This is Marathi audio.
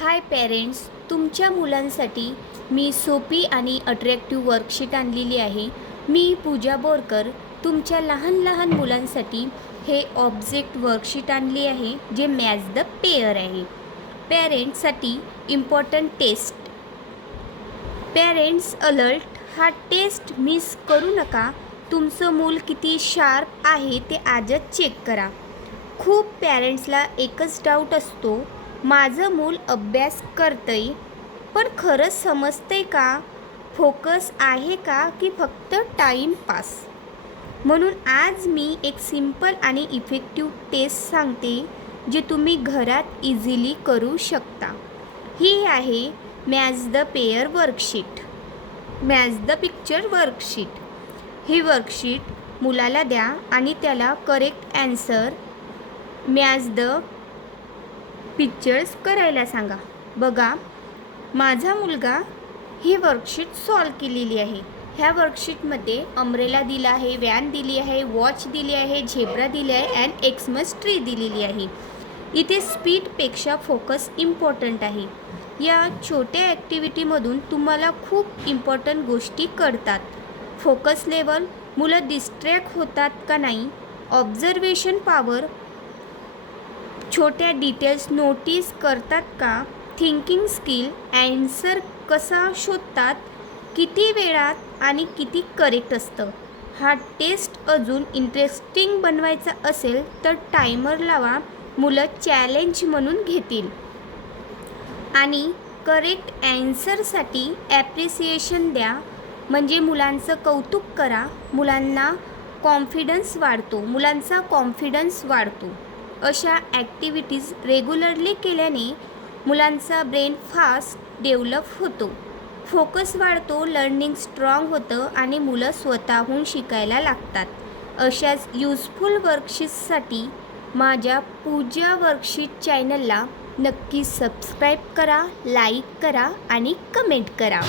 हाय पेरेंट्स, तुमच्या मुलांसाठी मी सोपी आणि अट्रॅक्टिव्ह वर्कशीट आणलेली आहे. मी पूजा बोरकर तुमच्या लहान मुलांसाठी हे ऑब्जेक्ट वर्कशीट आणली आहे जे मॅच द पेअर आहे. पेरेंट्ससाठी इम्पॉर्टंट टेस्ट. पेरेंट्स अलर्ट, हा टेस्ट मिस करू नका. तुमचं मूल किती शार्प आहे ते आजच चेक करा. खूप पॅरेंट्सला एकच डाऊट असतो, माझं मूल अभ्यास करतंय पण खरंच समजतंय का, फोकस आहे का की फक्त टाईमपास. म्हणून आज मी एक सिंपल आणि इफेक्टिव्ह टेस्ट सांगते जे तुम्ही घरात इझिली करू शकता. ही आहे match the pair worksheet, match the picture worksheet. He worksheet मुलाला द्या आणि त्याला correct answer match the pictures करायला सांगा. बघा, माझा मुलगा ही वर्कशीट सॉल्व केलेली आहे. ह्या वर्कशीटमध्ये अम्ब्रेला दिला आहे, व्हॅन दिली आहे, वॉच दिली आहे, झेब्रा दिली आहे अँड एक्समस ट्री दिलेली आहे. इथे स्पीडपेक्षा फोकस इम्पॉर्टंट आहे. या छोट्या ॲक्टिव्हिटीमधून तुम्हाला खूप इम्पॉर्टंट गोष्टी कळतात. फोकस लेवल, मुलं डिस्ट्रॅक्ट होतात का नाही, ऑब्झर्वेशन पॉवर, छोट्या डिटेल्स नोटीस करतात का, थिंकिंग स्किल, ॲन्सर कसा शोधतात, किती वेळात आणि किती करेक्ट असतं. हा टेस्ट अजून इंटरेस्टिंग बनवायचा असेल तर टायमर लावा, मुलं चॅलेंज म्हणून घेतील. आणि करेक्ट ॲन्सरसाठी ॲप्रिसिएशन द्या, म्हणजे मुलांचं कौतुक करा. मुलांचा कॉन्फिडन्स वाढतो. अशा ॲक्टिव्हिटीज रेग्युलरली केल्याने मुलांचा ब्रेन फास्ट डेव्हलप होतो, फोकस वाढतो, लर्निंग स्ट्रॉंग होतं आणि मुलं स्वतःहून शिकायला लागतात. अशाच युजफुल वर्कशीट्ससाठी माझ्या पूजा वर्कशीट चॅनलला नक्की सबस्क्राईब करा, लाईक करा आणि कमेंट करा.